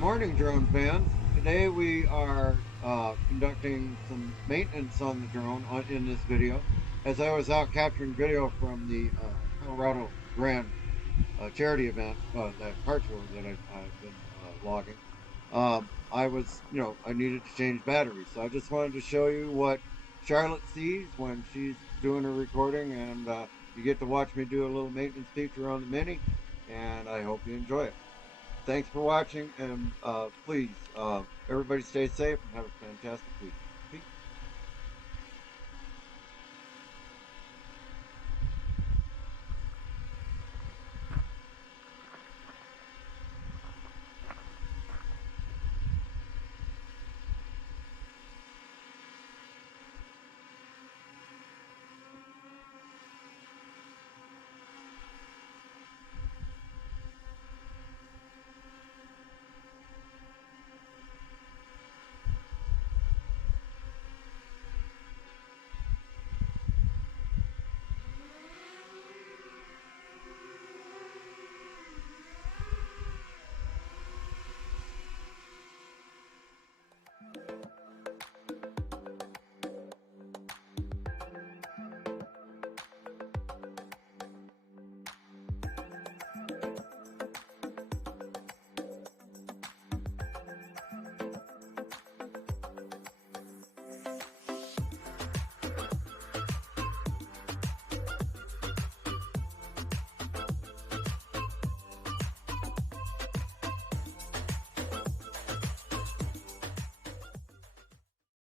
Morning, drone fans. Today we are conducting some maintenance on the drone in this video, as I was out capturing video from the Colorado Grand charity event, that car tour that I've been logging. I needed to change batteries, so I just wanted to show you what Charlotte sees when she's doing her recording, and you get to watch me do a little maintenance feature on the Mini, and I hope you enjoy it. Thanks for watching, and please, everybody stay safe and have a fantastic week.